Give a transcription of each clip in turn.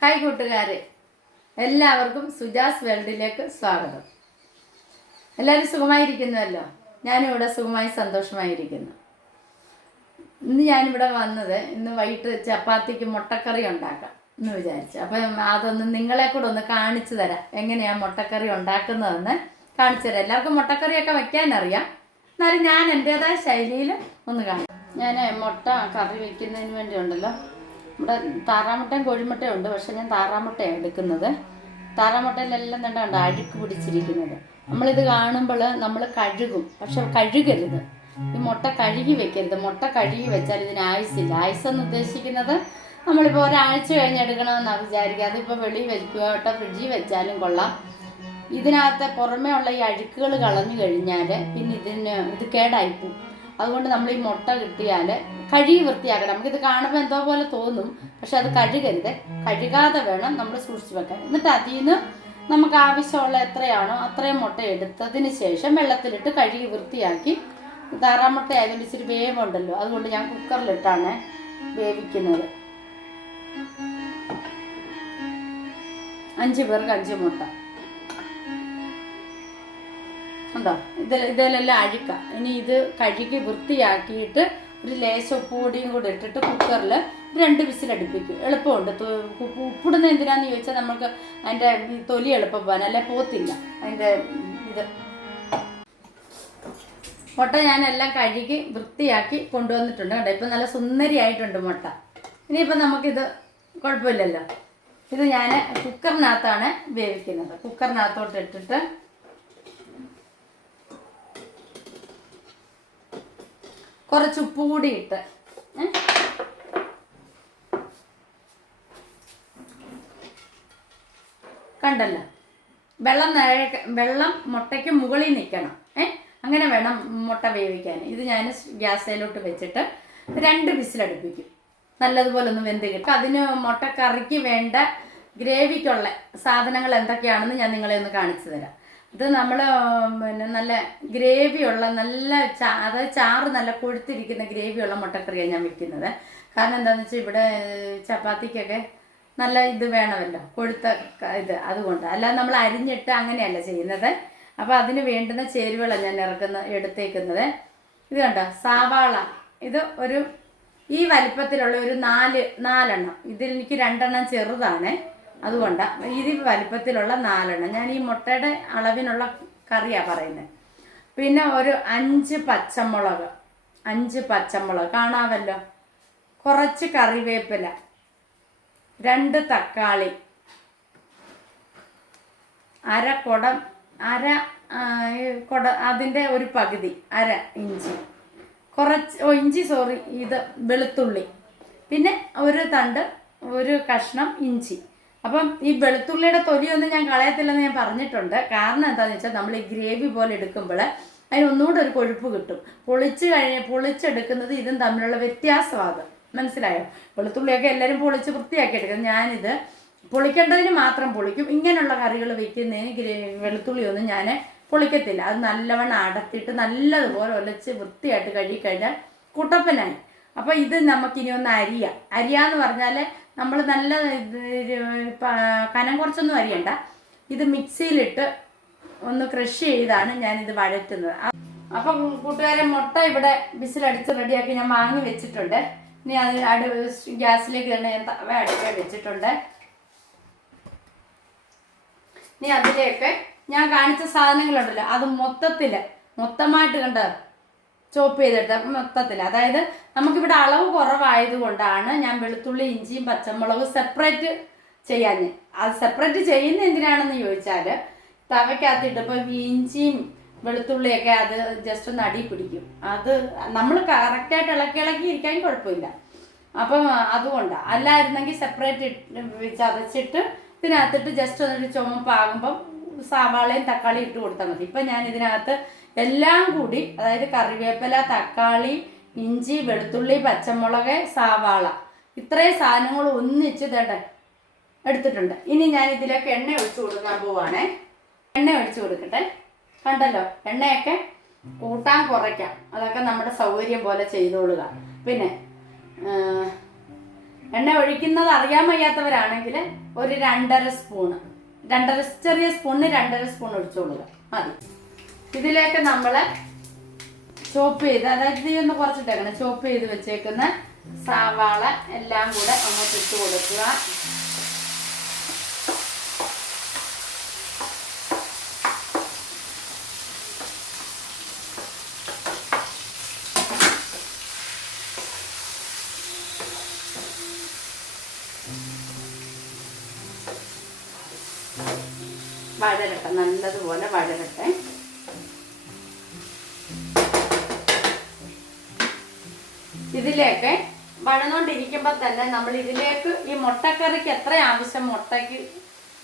Hi കൂട്ടുകാരെ എല്ലാവർക്കും സുജാസ് വേൾഡിലേക്ക് സ്വാഗതം. എല്ലാവരും സുഖമായിരിക്കുന്നുവല്ലോ ഞാനിവിടെ സുഖമായി സന്തോഷമായിരിക്കുന്നു. ഇന്ന് ഞാനിവിടെ വന്നത് ഇന്ന് വൈകിട്ട് ചപ്പാത്തിക്ക് മുട്ടക്കറി ഉണ്ടാക്കാം എന്ന് വിചാരിച്ചു. അപ്പം അതൊന്ന് നിങ്ങളെ കൂടെ ഒന്ന് കാണിച്ചു തരാം. എങ്ങനെയാണ് മുട്ടക്കറി ഉണ്ടാക്കുന്നതെന്ന് കാണിച്ചു തരാം. എല്ലാവർക്കും മുട്ടക്കറിയൊക്കെ വെക്കാനറിയാം. എന്നാലും ഞാൻ എന്റെതായ ശൈലിയിൽ ഒന്ന് കാണാം ഞാൻ മുട്ട കറി വെക്കുന്നതിന് വേണ്ടി ഉണ്ടല്ലോ ഇവിടെ താറാമുട്ടയും കോഴിമുട്ടയും ഉണ്ട് പക്ഷെ ഞാൻ താറാമുട്ടയാണ് എടുക്കുന്നത്. താറാമുട്ടയിലെല്ലാം തന്നെ അഴുക്ക് പിടിച്ചിരിക്കുന്നത്. നമ്മളിത് കാണുമ്പോൾ നമ്മൾ കഴുകും പക്ഷെ കഴുകരുത്. ഈ മുട്ട കഴുകി വെക്കരുത്. മുട്ട കഴുകി വെച്ചാൽ ഇതിന് ആയുസില്ല ആയുസ് എന്ന് ഉദ്ദേശിക്കുന്നത് നമ്മളിപ്പോൾ ഒരാഴ്ച കഴിഞ്ഞ് എടുക്കണമെന്നാണ് വിചാരിക്കുക. അതിപ്പോൾ വെളിയിൽ കേട്ടോ ഫ്രിഡ്ജിൽ വെച്ചാലും കൊള്ളാം. ഇതിനകത്തെ പുറമേ ഉള്ള ഈ അഴുക്കുകൾ കളഞ്ഞു കഴിഞ്ഞാൽ പിന്നെ ഇതിന് ഇത് കേടായിപ്പോവും അതുകൊണ്ട് നമ്മൾ ഈ മുട്ട കിട്ടിയാൽ കഴുകി വൃത്തിയാക്കണം. നമുക്കിത് കാണുമ്പോൾ എന്തോ പോലെ തോന്നും പക്ഷെ അത് കഴുകരുത്. കഴുകാതെ വേണം നമ്മൾ സൂക്ഷിച്ച് വെക്കാൻ. എന്നിട്ട് അതിൽ നിന്ന് നമുക്ക് ആവശ്യമുള്ള എത്രയാണോ അത്രയും മുട്ട എടുത്തതിന് ശേഷം വെള്ളത്തിലിട്ട് കഴുകി വൃത്തിയാക്കി. താറാമുട്ട ആയതുകൊണ്ട് ഇച്ചിരി വേവുണ്ടല്ലോ അതുകൊണ്ട് ഞാൻ കുക്കറിലിട്ടാണ് വേവിക്കുന്നത്. അഞ്ച് പേർക്ക് അഞ്ച് മുട്ട. ഉണ്ടോ? ഇത് ഇതിലെല്ലാം അഴുക്ക. ഇനി ഇത് കഴുകി വൃത്തിയാക്കിയിട്ട് ഒരു ലേശം ഉപ്പുപൊടിയും കൂടി ഇട്ടിട്ട് കുക്കറിൽ രണ്ട് വിസിലടുപ്പിക്കും എളുപ്പമുണ്ട്. ഉപ്പിടുന്ന എന്തിനാന്ന് ചോദിച്ചാൽ നമുക്ക് അതിന്റെ തൊലി എളുപ്പം പോകാൻ. അല്ലെ? പോത്തില്ല. അതിന്റെ ഇത്. മുട്ട ഞാനെല്ലാം കഴുകി വൃത്തിയാക്കി കൊണ്ടുവന്നിട്ടുണ്ട് കേട്ടോ ഇപ്പം നല്ല സുന്ദരിയായിട്ടുണ്ട് മുട്ട. ഇനിയിപ്പം നമുക്കിത് കുഴപ്പമില്ലല്ലോ. ഇത് ഞാൻ കുക്കറിനകത്താണ് വേവിക്കുന്നത്. കുക്കറിനകത്തോട്ട് ഇട്ടിട്ട് കുറച്ച് ഉപ്പ് കൂടി ഇട്ട്? കണ്ടല്ലോ? വെള്ളം വെള്ളം മുട്ടയ്ക്ക് മുകളിൽ നിൽക്കണം. ഏ? അങ്ങനെ വേണം മുട്ട വേവിക്കാൻ. ഇത് ഞാൻ ഗ്യാസിലോട്ട് വെച്ചിട്ട് രണ്ട് വിസിലടുപ്പിക്കും. നല്ലതുപോലെ ഒന്ന് വെന്ത് കിട്ടും. അതിന് മുട്ടക്കറിക്ക് വേണ്ട ഗ്രേവിക്കുള്ള സാധനങ്ങൾ എന്തൊക്കെയാണെന്ന് ഞാൻ നിങ്ങളെ ഒന്ന് കാണിച്ചു തരാം. ഇത് നമ്മൾ പിന്നെ നല്ല ഗ്രേവിയുള്ള നല്ല ചാ അതായത് ചാറ് നല്ല കൊഴുത്തിരിക്കുന്ന ഗ്രേവിയുള്ള മുട്ടക്കറിയാണ് ഞാൻ വെക്കുന്നത്. കാരണം എന്താണെന്ന് വെച്ചാൽ ഇവിടെ ചപ്പാത്തിക്കൊക്കെ നല്ല ഇത് വേണമല്ലോ കൊഴുത്ത ഇത് അതുകൊണ്ട്. അല്ലാതെ നമ്മൾ അരിഞ്ഞിട്ട് അങ്ങനെയല്ല ചെയ്യുന്നത്. അപ്പോൾ അതിന് വേണ്ടുന്ന ചേരുവകളാണ് ഞാൻ ഇറക്കുന്ന എടുത്തേക്കുന്നത്. ഇത് കണ്ടോ? സാവാള. ഇത് ഒരു ഈ വലിപ്പത്തിലുള്ള ഒരു നാല് നാലെണ്ണം. ഇതിൽ എനിക്ക് രണ്ടെണ്ണം ചെറുതാണ്. അതുകൊണ്ടാണ് ഇത് വലിപ്പത്തിലുള്ള നാലെണ്ണം. ഞാൻ ഈ മുട്ടയുടെ അളവിനുള്ള കറിയാണ് പറയുന്നത് പിന്നെ ഒരു അഞ്ച് പച്ചമുളക്. അഞ്ച് പച്ചമുളക്. കാണാമല്ലോ? കുറച്ച് കറിവേപ്പില. രണ്ട് തക്കാളി. അര കുടം അര കുട അതിന്റെ ഒരു പകുതി അര ഇഞ്ചി. കുറച്ച് ഓ ഇഞ്ചി സോറി ഇത് വെളുത്തുള്ളി. പിന്നെ ഒരു തണ്ട് ഒരു കഷ്ണം ഇഞ്ചി. അപ്പം ഈ വെളുത്തുള്ളിയുടെ തൊലിയൊന്നും ഞാൻ കളയത്തില്ലെന്ന് ഞാൻ പറഞ്ഞിട്ടുണ്ട്. കാരണം എന്താണെന്ന് വെച്ചാൽ നമ്മൾ ഈ ഗ്രേവി പോലെ എടുക്കുമ്പോൾ അതിന് ഒന്നുകൂടെ ഒരു കൊഴുപ്പ് കിട്ടും. പൊളിച്ച് കഴിഞ്ഞ് പൊളിച്ചെടുക്കുന്നത് ഇതും തമ്മിലുള്ള വ്യത്യാസമാണ് മനസ്സിലായോ? വെളുത്തുള്ളിയൊക്കെ എല്ലാവരും പൊളിച്ച് വൃത്തിയാക്കി എടുക്കുന്നത് ഞാനിത് പൊളിക്കേണ്ടതിന് മാത്രം പൊളിക്കും. ഇങ്ങനെയുള്ള കറികൾ വെക്കുന്നതിന് ഗ്രേ വെളുത്തുള്ളിയൊന്നും ഞാൻ പൊളിക്കത്തില്ല. അത് നല്ലവണ്ണം അടത്തിയിട്ട് നല്ലതുപോലെ ഒലച്ച് വൃത്തിയായിട്ട് കഴുകി കഴിഞ്ഞാൽ കുട്ടപ്പനായി. അപ്പോൾ ഇത് നമുക്കിനി ഒന്ന് അരിയാം. അരിയാന്ന് പറഞ്ഞാൽ നമ്മൾ നല്ല കനം കുറച്ചൊന്നും അരിയണ്ട. ഇത് മിക്സിയിലിട്ട് ഒന്ന് ക്രഷ് ചെയ്താണ് ഞാനിത് വഴറ്റുന്നത്. അപ്പം കൂട്ടുകാരെ മുട്ട ഇവിടെ ബിസിലടിച്ച് റെഡിയാക്കി ഞാൻ വാങ്ങി വെച്ചിട്ടുണ്ട്. ഇനി അത് അടു ഗ്യാസിലേക്ക് തന്നെ ഞാൻ തവ അടുക്കാൻ വെച്ചിട്ടുണ്ട്. ഇനി അതിലേക്ക് ഞാൻ കാണിച്ച സാധനങ്ങളുണ്ടല്ലോ അത് മൊത്തത്തിൽ മൊത്തമായിട്ട് കണ്ട്? ചോപ്പ് ചെയ്തെടുത്ത മൊത്തത്തിൽ അതായത് നമുക്കിവിടെ അളവ് കുറവായതുകൊണ്ടാണ് ഞാൻ വെളുത്തുള്ളി ഇഞ്ചിയും പച്ചമുളക് സെപ്പറേറ്റ് ചെയ്യാൻ അത് സെപ്പറേറ്റ് ചെയ്യുന്ന എന്തിനാണെന്ന് ചോദിച്ചാൽ തവയ്ക്കകത്ത് ഇപ്പോൾ ഇഞ്ചിയും വെളുത്തുള്ളിയൊക്കെ അത് ജസ്റ്റ് ഒന്ന് അടി പിടിക്കും. അത് നമ്മൾ കറക്റ്റായിട്ട് ഇളക്കി ഇളക്കി ഇരിക്കാൻ കുഴപ്പമില്ല. അപ്പം അതുകൊണ്ടാണ് അല്ലായിരുന്നെങ്കിൽ സെപ്പറേറ്റ് ചതച്ചിട്ട് ഇതിനകത്തിട്ട് ജസ്റ്റ് ഒന്നിട്ട് ചുമപ്പാകുമ്പം സവാളയും തക്കാളി ഇട്ട് കൊടുത്താൽ മതി. ഇപ്പം ഞാൻ ഇതിനകത്ത് എല്ലാം കൂടി അതായത് കറിവേപ്പില തക്കാളി ഇഞ്ചി വെളുത്തുള്ളി പച്ചമുളക് സവാള ഇത്രയും സാധനങ്ങൾ ഒന്നിച്ച് തേട്ടെ എടുത്തിട്ടുണ്ട്. ഇനി ഞാൻ ഇതിലേക്ക് എണ്ണ ഒഴിച്ചു കൊടുക്കാൻ പോവാണേ. എണ്ണ ഒഴിച്ചു കൊടുക്കട്ടെ. കണ്ടല്ലോ എണ്ണയൊക്കെ കൂട്ടാൻ കുറയ്ക്കാം. അതൊക്കെ നമ്മുടെ സൗകര്യം പോലെ ചെയ്തോളുക. പിന്നെ എണ്ണ ഒഴിക്കുന്നത് അറിയാൻ വയ്യാത്തവരാണെങ്കിൽ ഒരു രണ്ടര സ്പൂണ്. രണ്ടര ചെറിയ സ്പൂണിന് രണ്ടര സ്പൂൺ ഒഴിച്ചു കൊടുക്കുക മതി. ഇതിലേക്ക് നമ്മൾ ചോപ്പ് ചെയ്ത് അതായത് ഒന്ന് കുറച്ചിട്ടേക്കണം. ചോപ്പ് ചെയ്ത് വെച്ചേക്കുന്ന സവാള എല്ലാം കൂടെ ഒന്ന് ഇട്ട് കൊടുക്കുക. വഴരട്ടെ നല്ലതുപോലെ വഴരട്ടെ ഇതിലേക്ക് വഴന്നുകൊണ്ടിരിക്കുമ്പോൾ തന്നെ നമ്മൾ ഇതിലേക്ക് ഈ മുട്ടക്കറിക്ക് എത്ര ആവശ്യം മുട്ടയ്ക്ക്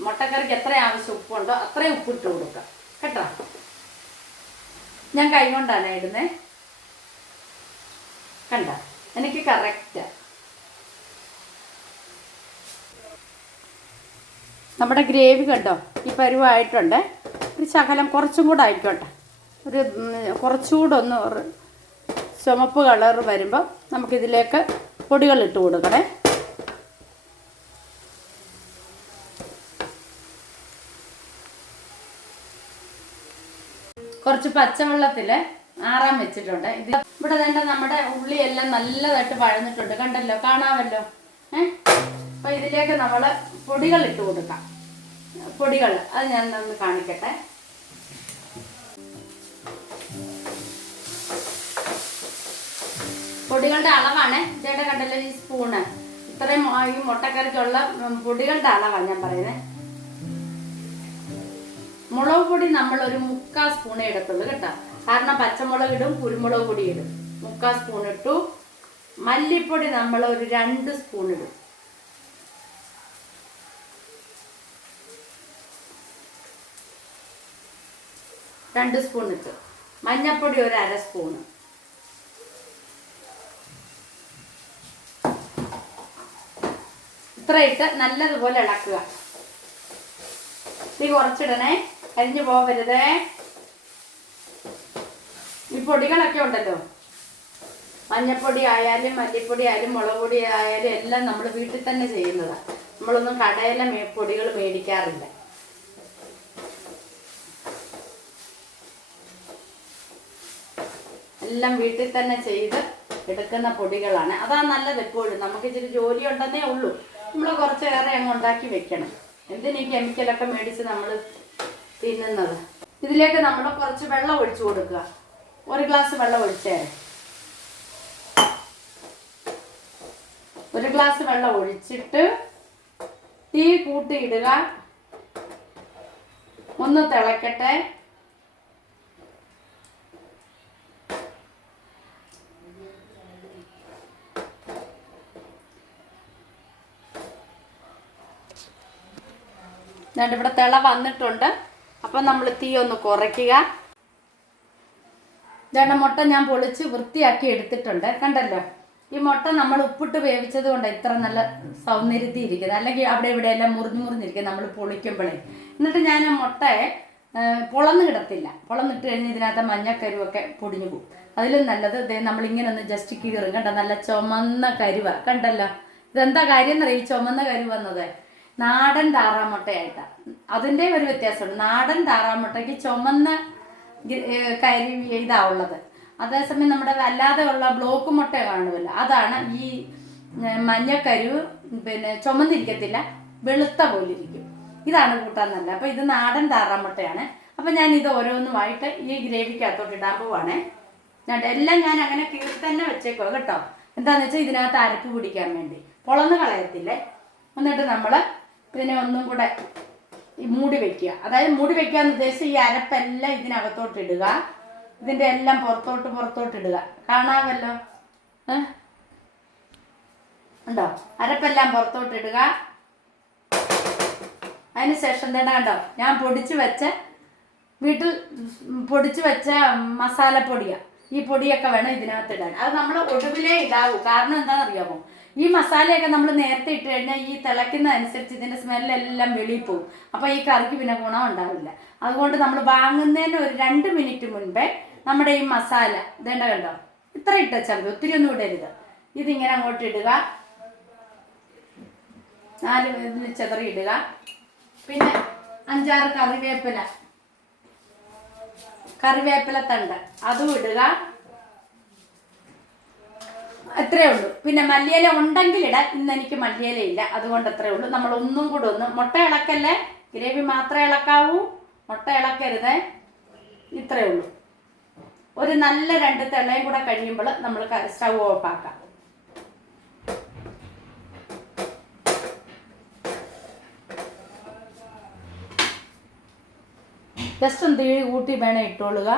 മുട്ടക്കറിക്ക് എത്ര ആവശ്യം ഉപ്പുണ്ടോ അത്രയും ഉപ്പിട്ട് കൊടുക്കുക. കേട്ടോ? ഞാൻ കൈ കൊണ്ടാണ് ഇടുന്നേ. കണ്ട? എനിക്ക് കറക്റ്റ് നമ്മുടെ ഗ്രേവി കണ്ടോ? ഈ പരുവായിട്ടുണ്ട്. ഒരു ശകലം കുറച്ചും കൂടെ ആയിക്കോട്ടെ. ഒരു കുറച്ചുകൂടെ ഒന്ന് ചുമപ്പ് കളർ വരുമ്പോൾ നമുക്കിതിലേക്ക് പൊടികൾ ഇട്ട് കൊടുക്കണേ. കുറച്ച് പച്ചവെള്ളത്തിൽ ആറാൻ വെച്ചിട്ടുണ്ട്. ഇത് ഇവിടെ വേണ്ട നമ്മുടെ ഉള്ളിയെല്ലാം നല്ലതായിട്ട് വഴന്നിട്ടുണ്ട്. കണ്ടല്ലോ കാണാമല്ലോ. ഏ? അപ്പൊ ഇതിലേക്ക് നമ്മൾ പൊടികൾ ഇട്ട് കൊടുക്കാം. പൊടികൾ അത് ഞാൻ ഒന്ന് കാണിക്കട്ടെ. പൊടികളുടെ അളവാണ്. ചേട്ടാ കണ്ടല്ലോ ഈ സ്പൂണ്. ഇത്രയും ഈ മുട്ടക്കറിക്കുള്ള പൊടികളുടെ അളവാണ് ഞാൻ പറയുന്നത് മുളക് പൊടി നമ്മൾ ഒരു മുക്കാൽ സ്പൂണേ ഇടത്തുള്ളൂ കേട്ടോ. കാരണം പച്ചമുളക് ഇടും കുരുമുളക് പൊടി ഇടും. മുക്കാൽ സ്പൂൺ ഇട്ടു. മല്ലിപ്പൊടി നമ്മൾ ഒരു രണ്ട് സ്പൂൺ ഇടും. രണ്ട് സ്പൂൺ ഇട്ട്. മഞ്ഞപ്പൊടി ഒരു അര സ്പൂൺ ഇത്ര ഇട്ട് നല്ലതുപോലെ ഇളക്കുക. തീ കുറച്ചിടണേ. കരിഞ്ഞു പോകരുതേ. ഈ പൊടികളൊക്കെ ഉണ്ടല്ലോ. മഞ്ഞപ്പൊടി ആയാലും മല്ലിപ്പൊടി ആയാലും മുളക് പൊടി ആയാലും എല്ലാം നമ്മൾ വീട്ടിൽ തന്നെ ചെയ്യുന്നതാണ് നമ്മളൊന്നും കടയിലെ പൊടികൾ മേടിക്കാറില്ല. എല്ലാം വീട്ടിൽ തന്നെ ചെയ്ത് എടുക്കുന്ന പൊടികളാണ്. അതാ നല്ലത് എപ്പോഴും. നമുക്ക് ഇച്ചിരി ജോലി ഉണ്ടെന്നേ ഉള്ളൂ. നമ്മൾ കുറച്ചേറെ അങ്ങ് ഉണ്ടാക്കി വെക്കണം. എന്തിനീ കെമിക്കലൊക്കെ മേടിച്ച് നമ്മൾ തിന്നുന്നത്? ഇതിലേക്ക് നമ്മൾ കുറച്ച് വെള്ളം ഒഴിച്ചു കൊടുക്കുക. ഒരു ഗ്ലാസ് വെള്ളം ഒഴിച്ചേ. ഒരു ഗ്ലാസ് വെള്ളം ഒഴിച്ചിട്ട് തീ കൂട്ടിയിടുക. ഒന്ന് തിളക്കട്ടെ. ദാണ്ട് ഇവിടെ തിള വന്നിട്ടുണ്ട്. അപ്പം നമ്മൾ തീ ഒന്ന് കുറയ്ക്കുക. ഇതാണ് മുട്ട ഞാൻ പൊളിച്ച് വൃത്തിയാക്കി എടുത്തിട്ടുണ്ട്. കണ്ടല്ലോ? ഈ മുട്ട നമ്മൾ ഉപ്പിട്ട് വേവിച്ചത് കൊണ്ട് ഇത്ര നല്ല സൗന്ദര്യത്തിയിരിക്കുന്നത് അല്ലെങ്കിൽ അവിടെ ഇവിടെ എല്ലാം മുറിഞ്ഞു മുറിഞ്ഞിരിക്കും നമ്മൾ പൊളിക്കുമ്പോഴേ എന്നിട്ട് ഞാൻ മുട്ടയെ പൊളന്ന് കിടത്തില്ല. പൊളന്നിട്ട് കഴിഞ്ഞ് ഇതിനകത്ത് മഞ്ഞക്കരുവൊക്കെ പൊടിഞ്ഞു പോകും. അതിലും നല്ലത് ദേ നമ്മളിങ്ങനെ ഒന്ന് ജസ്റ്റ് കീറും. കണ്ടോ? നല്ല ചുമന്ന കരുവ. കണ്ടല്ലോ? ഇതെന്താ കാര്യം എന്നറിയാം? ഈ ചുമന്ന കരുവ വന്നത് നാടൻ താറാമുട്ടയായിട്ടാണ് അതിന്റെ ഒരു വ്യത്യാസമുണ്ട്. നാടൻ താറാമുട്ടയ്ക്ക് ചുമന്ന കരി ഇതാ ഉള്ളത്. അതേസമയം നമ്മുടെ അല്ലാതെ ഉള്ള ബ്ലോക്ക് മുട്ട കാണുമല്ലോ. അതാണ് ഈ മഞ്ഞക്കരു പിന്നെ ചുമന്നിരിക്കത്തില്ല വെളുത്ത പോലെ ഇരിക്കും ഇതാണ് കൂട്ടാൻ നല്ല. അപ്പോൾ ഇത് നാടൻ താറാമുട്ടയാണ്. അപ്പോൾ ഞാൻ ഇത് ഓരോന്നുമായിട്ട് ഈ ഗ്രേവിക്കകത്തോട്ട് ഇടാൻ പോവാണേ. ഞാൻ എല്ലാം ഞാൻ അങ്ങനെ കീറി തന്നെ വെച്ചേക്കോ കേട്ടോ. എന്താണെന്ന് വെച്ചാൽ ഇതിനകത്ത് അരപ്പ് പിടിക്കാൻ വേണ്ടി. പൊളന്ന് കളയത്തില്ലേ? എന്നിട്ട് നമ്മൾ ഇതിനെ ഒന്നും കൂടെ ഈ മൂടി വെക്കുക. അതായത് മൂടി എന്ന് ഉദ്ദേശിച്ച് ഈ അരപ്പെല്ലാം ഇതിനകത്തോട്ട് ഇടുക. ഇതിന്റെ എല്ലാം പുറത്തോട്ട് പുറത്തോട്ട് ഇടുക. കാണാമല്ലോ? ഉണ്ടോ? അരപ്പെല്ലാം പുറത്തോട്ട് ഇടുക. അതിന് ശേഷം തന്നെ കണ്ടോ? ഞാൻ പൊടിച്ച് വെച്ച വീട്ടിൽ പൊടിച്ച് വെച്ച മസാലപ്പൊടിയാണ് ഈ പൊടിയൊക്കെ വേണം ഇതിനകത്ത് ഇടാൻ. അത് നമ്മൾ ഒടുവിലേ ഇടാവൂ. കാരണം എന്താണെന്നറിയാമോ? ഈ മസാലയൊക്കെ നമ്മൾ നേരത്തെ ഇട്ട് കഴിഞ്ഞാൽ ഈ തിളയ്ക്കുന്നതനുസരിച്ച് ഇതിന്റെ സ്മെല്ലെല്ലാം വെളിയിൽ പോകും. അപ്പോൾ ഈ കറിക്ക് പിന്നെ ഗുണം ഉണ്ടാവില്ല. അതുകൊണ്ട് നമ്മൾ വാങ്ങുന്നതിന് ഒരു രണ്ട് മിനിറ്റ് മുൻപേ നമ്മുടെ ഈ മസാല ഇതേണ്ട കണ്ടോ? ഇത്ര ഇട്ടാൽ മതി. ഒത്തിരി ഒന്നും ഇടരുത്. ഇതിങ്ങനെ അങ്ങോട്ട് ഇടുക. നാല് ചെതറി ഇടുക. പിന്നെ അഞ്ചാറ് കറിവേപ്പില. കറിവേപ്പില തണ്ട്. അതും ഇടുക. അത്രേ ഉള്ളൂ. പിന്നെ മല്ലിയില ഉണ്ടെങ്കിൽ ഇടാം ഇന്ന് എനിക്ക് മല്ലിയില ഇല്ല. അതുകൊണ്ട് അത്രേ ഉള്ളൂ. നമ്മൾ ഒന്നും കൂടെ ഒന്ന് മുട്ട ഇളക്കല്ലേ? ഗ്രേവി മാത്രമേ ഇളക്കാവൂ. മുട്ട ഇളക്കരുത്. ഇത്രേ ഉള്ളൂ. ഒരു നല്ല രണ്ട് തിളയും കൂടെ കഴിയുമ്പോൾ നമ്മൾ സ്റ്റൗ ഓഫ് ആക്കാം. ജസ്റ്റ് ഒന്ന് തീഴി കൂട്ടി വേണം ഇട്ടോളുക.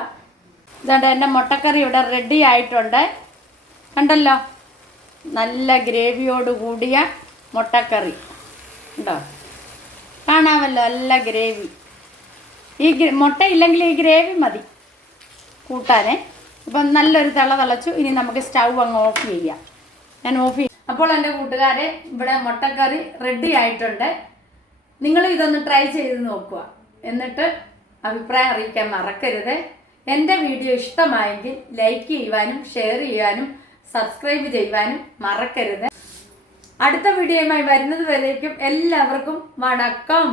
ഇതുകൊണ്ട് എന്റെ മുട്ടക്കറി ഇവിടെ റെഡി ആയിട്ടുണ്ട്. കണ്ടല്ലോ? നല്ല ഗ്രേവിയോട് കൂടിയ മുട്ടക്കറി. ഉണ്ടോ? കാണാമല്ലോ നല്ല ഗ്രേവി. ഈ മുട്ട ഇല്ലെങ്കിൽ ഈ ഗ്രേവി മതി. കൂട്ടാനേ. ഇപ്പം നല്ലൊരു തിള തിളച്ചു. ഇനി നമുക്ക് സ്റ്റൗ അങ്ങ് ഓഫ് ചെയ്യാം. ഞാൻ ഓഫ് ചെയ്യാം അപ്പോൾ എന്റെ കൂട്ടുകാരെ ഇവിടെ മുട്ടക്കറി റെഡി ആയിട്ടുണ്ട്. നിങ്ങൾ ഇതൊന്ന് ട്രൈ ചെയ്ത് നോക്കുക. എന്നിട്ട് അഭിപ്രായം അറിയിക്കാൻ മറക്കരുത്. എന്റെ വീഡിയോ ഇഷ്ടമായെങ്കിൽ ലൈക്ക് ചെയ്യുവാനും ഷെയർ ചെയ്യാനും സബ്സ്ക്രൈബ് ചെയ്യുവാനും മറക്കരുത്. അടുത്ത വീഡിയോയുമായി വരുന്നത് വരേക്കും എല്ലാവർക്കും വണക്കം.